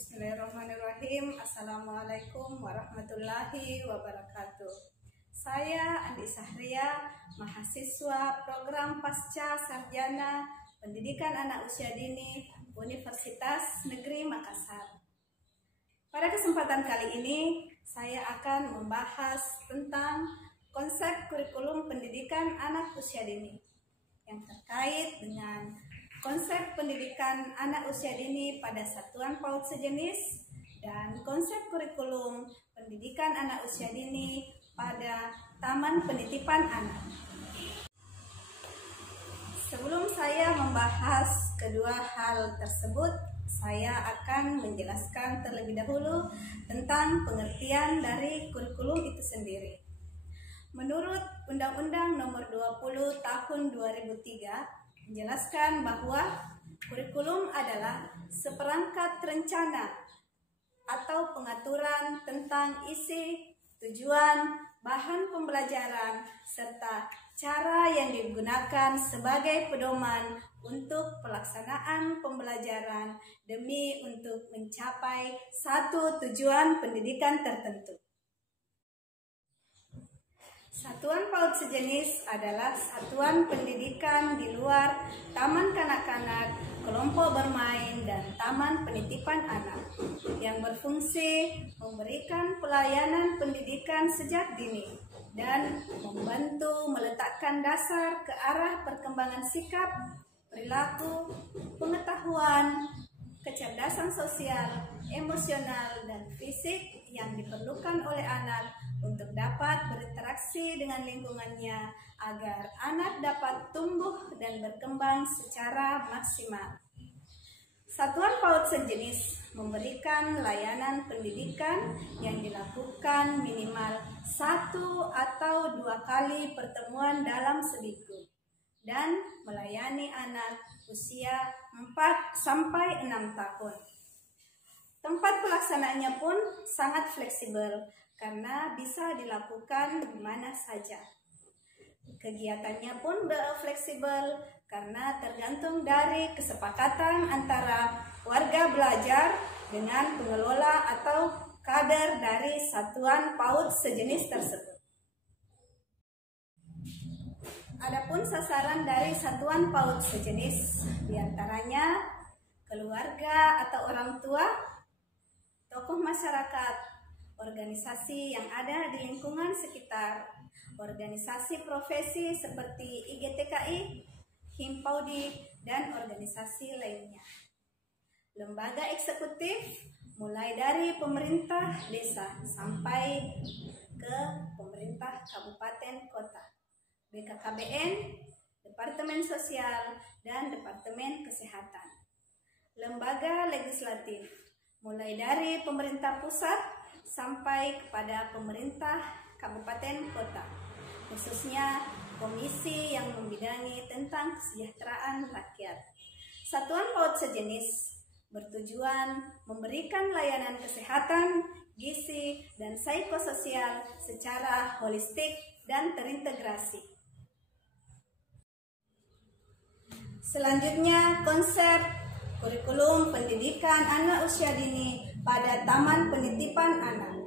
Bismillahirrahmanirrahim. Assalamualaikum warahmatullahi wabarakatuh. Saya Andi Sahria, mahasiswa program Pasca Sarjana Pendidikan Anak Usia Dini Universitas Negeri Makassar. Pada kesempatan kali ini, saya akan membahas tentang konsep kurikulum pendidikan anak usia dini yang terkait dengan konsep pendidikan anak usia dini pada satuan PAUD sejenis dan konsep kurikulum pendidikan anak usia dini pada taman penitipan anak. Sebelum saya membahas kedua hal tersebut, saya akan menjelaskan terlebih dahulu tentang pengertian dari kurikulum itu sendiri. Menurut Undang-Undang Nomor 20 Tahun 2003 menjelaskan bahwa kurikulum adalah seperangkat rencana atau pengaturan tentang isi, tujuan, bahan pembelajaran, serta cara yang digunakan sebagai pedoman untuk pelaksanaan pembelajaran demi untuk mencapai satu tujuan pendidikan tertentu. Satuan PAUD sejenis adalah satuan pendidikan di luar taman kanak-kanak, kelompok bermain, dan taman penitipan anak yang berfungsi memberikan pelayanan pendidikan sejak dini dan membantu meletakkan dasar ke arah perkembangan sikap, perilaku, pengetahuan, kecerdasan sosial, emosional, dan fisik yang diperlukan oleh anak untuk dapat berinteraksi dengan lingkungannya agar anak dapat tumbuh dan berkembang secara maksimal. Satuan PAUD sejenis memberikan layanan pendidikan yang dilakukan minimal 1 atau 2 kali pertemuan dalam seminggu dan melayani anak usia 4 sampai 6 tahun. Tempat pelaksanaannya pun sangat fleksibel karena bisa dilakukan di mana saja. Kegiatannya pun fleksibel karena tergantung dari kesepakatan antara warga belajar dengan pengelola atau kader dari satuan PAUD sejenis tersebut. Adapun sasaran dari satuan PAUD sejenis diantaranya keluarga atau orang tua, tokoh masyarakat, organisasi yang ada di lingkungan sekitar, organisasi profesi seperti IGTKI, Himpaudik, dan organisasi lainnya. Lembaga eksekutif mulai dari pemerintah desa sampai ke pemerintah kabupaten kota, BKKBN, Departemen Sosial, dan Departemen Kesehatan. Lembaga legislatif mulai dari pemerintah pusat sampai kepada pemerintah kabupaten kota, khususnya komisi yang membidangi tentang kesejahteraan rakyat. Satuan PAUD sejenis bertujuan memberikan layanan kesehatan, gizi, dan psikososial secara holistik dan terintegrasi. Selanjutnya, konsep kurikulum pendidikan anak usia dini pada taman penitipan anak.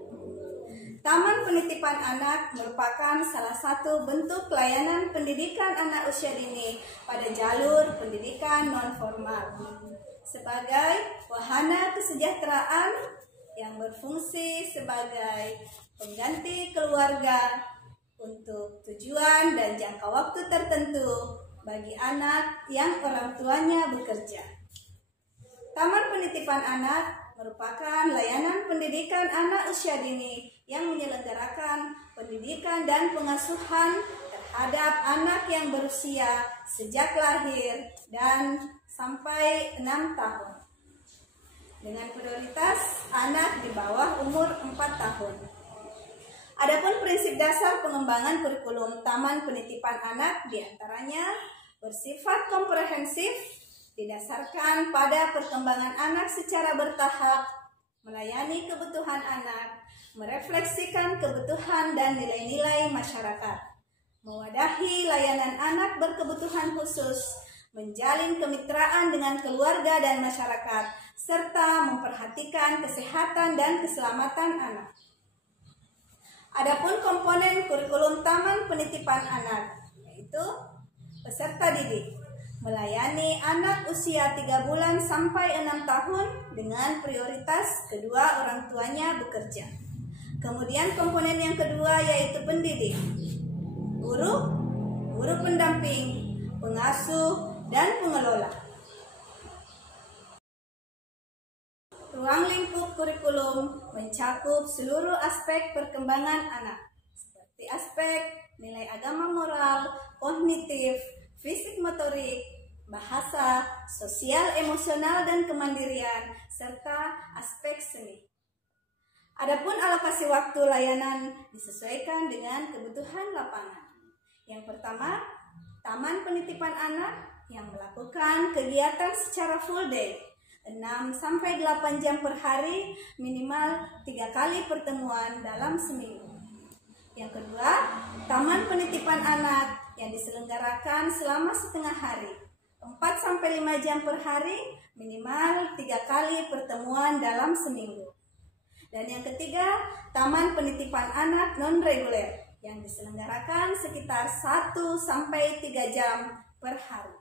Taman penitipan anak merupakan salah satu bentuk layanan pendidikan anak usia dini pada jalur pendidikan non-formal sebagai wahana kesejahteraan yang berfungsi sebagai pengganti keluarga untuk tujuan dan jangka waktu tertentu bagi anak yang orang tuanya bekerja. Taman penitipan anak merupakan layanan pendidikan anak usia dini yang menyelenggarakan pendidikan dan pengasuhan terhadap anak yang berusia sejak lahir dan sampai 6 tahun. Dengan prioritas anak di bawah umur 4 tahun. Adapun prinsip dasar pengembangan kurikulum Taman Penitipan Anak diantaranya bersifat komprehensif, didasarkan pada perkembangan anak secara bertahap, melayani kebutuhan anak, merefleksikan kebutuhan dan nilai-nilai masyarakat, mewadahi layanan anak berkebutuhan khusus, menjalin kemitraan dengan keluarga dan masyarakat, serta memperhatikan kesehatan dan keselamatan anak. Adapun komponen kurikulum Taman Penitipan Anak, yaitu peserta didik, melayani anak usia 3 bulan sampai 6 tahun dengan prioritas kedua orang tuanya bekerja. Kemudian komponen yang kedua yaitu pendidik, guru, guru pendamping, pengasuh, dan pengelola. Ruang lingkup kurikulum mencakup seluruh aspek perkembangan anak, seperti aspek nilai agama moral, kognitif, fisik motorik, bahasa, sosial emosional dan kemandirian, serta aspek seni. Adapun alokasi waktu layanan disesuaikan dengan kebutuhan lapangan. Yang pertama, Taman Penitipan Anak yang melakukan kegiatan secara full day, 6-8 jam per hari, minimal 3 kali pertemuan dalam seminggu. Yang kedua, Taman Penitipan Anak yang diselenggarakan selama setengah hari, 4-5 jam per hari, minimal 3 kali pertemuan dalam seminggu. Dan yang ketiga, Taman Penitipan Anak non-reguler yang diselenggarakan sekitar 1-3 jam per hari.